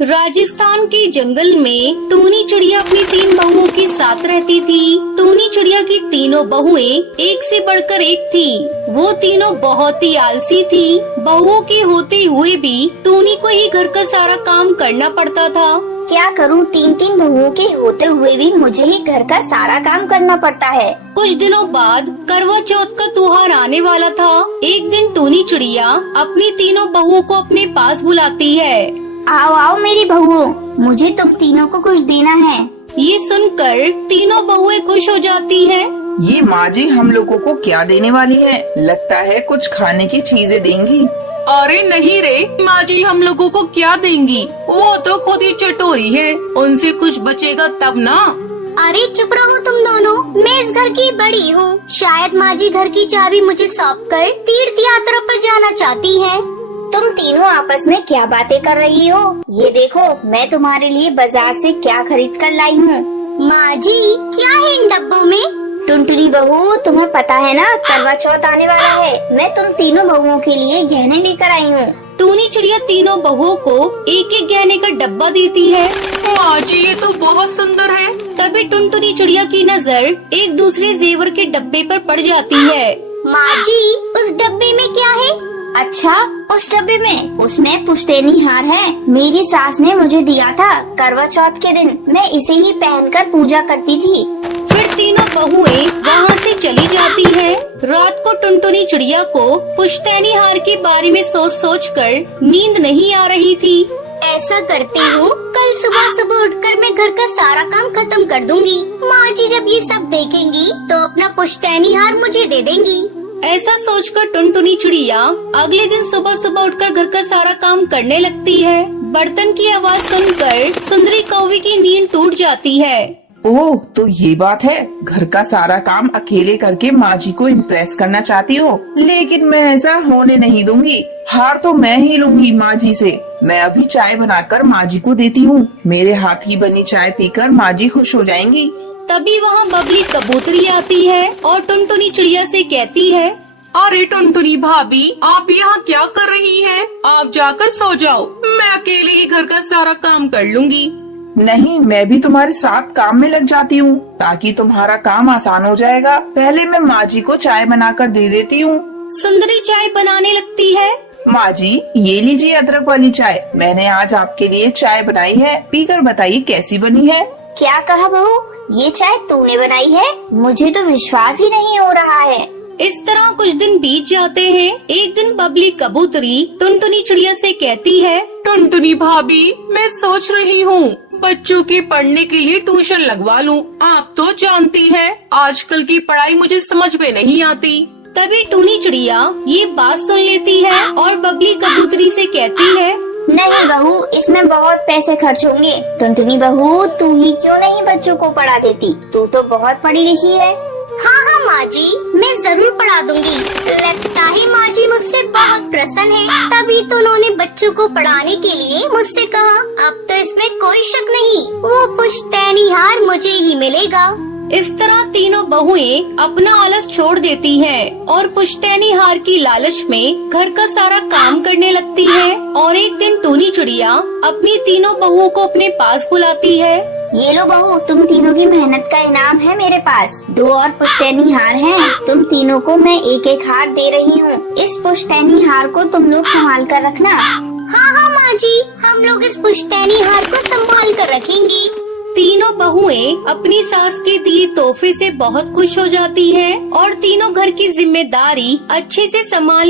राजस्थान के जंगल में टूनी चिड़िया अपनी 3 बहुओं के साथ रहती थी। टूनी चिड़िया की तीनों बहुएं एक से बढ़कर एक थी। वो तीनों बहुत ही आलसी थी। बहुओं के होते हुए भी टूनी को ही घर का सारा काम करना पड़ता था। क्या करूं, 3 बहुओं के होते हुए भी मुझे ही घर का सारा काम करना पड़ता है। कुछ दिनों बाद करवा चौथ का त्योहार आने वाला था। एक दिन टूनी चिड़िया अपनी तीनों बहुओं को अपने पास बुलाती है। आओ आओ मेरी बहुओं, मुझे तुम तीनों को कुछ देना है। ये सुनकर तीनों बहुएं खुश हो जाती हैं। ये माँ जी हम लोगों को क्या देने वाली है? लगता है कुछ खाने की चीजें देंगी। अरे नहीं रे, माँ जी हम लोगों को क्या देंगी? वो तो खुद ही चटोरी है, उनसे कुछ बचेगा तब ना। अरे चुप रहो तुम दोनों, मैं इस घर की बड़ी हूँ। शायद माँ जी घर की चाबी मुझे सौंप कर तीर्थ यात्रा पर जाना चाहती है। तुम तीनों आपस में क्या बातें कर रही हो? ये देखो मैं तुम्हारे लिए बाजार से क्या खरीद कर लाई हूँ। माँ जी क्या है इन डब्बों में? टुनटुनी बहू तुम्हें पता है ना करवा चौथ आने वाला है। मैं तुम तीनों बहुओं के लिए गहने लेकर आई हूँ। टूनी चिड़िया तीनों बहुओं को एक एक गहने का डब्बा देती है। माँ जी ये तो बहुत सुंदर है। तभी टुनटुनी चिड़िया की नजर एक दूसरे जेवर के डब्बे पर पड़ जाती है। माँ जी उस डब्बे में क्या है? अच्छा उस डब्बे में, उसमें पुश्तैनी हार है। मेरी सास ने मुझे दिया था करवा चौथ के दिन। मैं इसे ही पहनकर पूजा करती थी। फिर तीनों बहुएं वहाँ से चली जाती हैं। रात को टुनटुनी चिड़िया को पुश्तैनी हार के बारे में सोच कर नींद नहीं आ रही थी। ऐसा करती हूँ, कल सुबह उठकर मैं घर का सारा काम खत्म कर दूंगी। माँ जी जब ये सब देखेंगी तो अपना पुश्तैनी हार मुझे दे देंगी। ऐसा सोचकर टुनटुनी चिड़िया अगले दिन सुबह उठकर घर का सारा काम करने लगती है। बर्तन की आवाज सुनकर सुंदरी कौवी की नींद टूट जाती है। ओह तो ये बात है, घर का सारा काम अकेले करके माँ जी को इम्प्रेस करना चाहती हो, लेकिन मैं ऐसा होने नहीं दूंगी। हार तो मैं ही लूंगी माँ जी से। मैं अभी चाय बनाकर माँ जी को देती हूँ। मेरे हाथ की बनी चाय पीकर माँ जी खुश हो जाएंगी। तभी वहाँ बबली कबूतरी आती है और टुनटुनी चिड़िया से कहती है, अरे टुनटुनी भाभी आप यहाँ क्या कर रही हैं? आप जाकर सो जाओ, मैं अकेले ही घर का सारा काम कर लूंगी। नहीं, मैं भी तुम्हारे साथ काम में लग जाती हूँ ताकि तुम्हारा काम आसान हो जाएगा। पहले मैं माँ जी को चाय बनाकर दे देती हूँ। सुंदरी चाय बनाने लगती है। माँ जी ये लीजिए अदरक वाली चाय। मैंने आज आपके लिए चाय बनाई है, पीकर बताइए कैसी बनी है। क्या कहा बहू, ये चाय तूने बनाई है? मुझे तो विश्वास ही नहीं हो रहा है। इस तरह कुछ दिन बीत जाते हैं। एक दिन बबली कबूतरी टुनटुनी चिड़िया से कहती है, टुनटुनी भाभी मैं सोच रही हूँ बच्चों के पढ़ने के लिए ट्यूशन लगवा लूँ। आप तो जानती हैं आजकल की पढ़ाई मुझे समझ में नहीं आती। तभी टूनी चिड़िया ये बात सुन लेती है और बबली कबूतरी से कहती है, नहीं बहू, इसमें बहुत पैसे खर्च होंगे। टुनटुनी बहू तू ही क्यों नहीं बच्चों को पढ़ा देती? तू तो बहुत पढ़ी लिखी है। हाँ माँ जी मैं जरूर पढ़ा दूंगी। लगता है माँ जी मुझसे बहुत प्रसन्न है, तभी तो उन्होंने बच्चों को पढ़ाने के लिए मुझसे कहा। अब तो इसमें कोई शक नहीं, वो पुश्तैनी हार मुझे ही मिलेगा। इस तरह तीनों बहुएं अपना आलस छोड़ देती हैं और पुश्तैनी हार की लालच में घर का सारा काम करने लगती है। और एक दिन टूनी चिड़िया अपनी तीनों बहुओं को अपने पास बुलाती है। ये लो बहू, तुम तीनों की मेहनत का इनाम है मेरे पास। 2 और पुश्तैनी हार हैं। तुम तीनों को मैं एक एक हार दे रही हूँ। इस पुश्तैनी हार को तुम लोग संभाल कर रखना। हाँ माँ जी, हम लोग इस पुश्तैनी हार को संभाल कर रखेंगी। तीनों बहुएं अपनी सास के दिए तोहफे से बहुत खुश हो जाती हैं और तीनों घर की जिम्मेदारी अच्छे से संभालने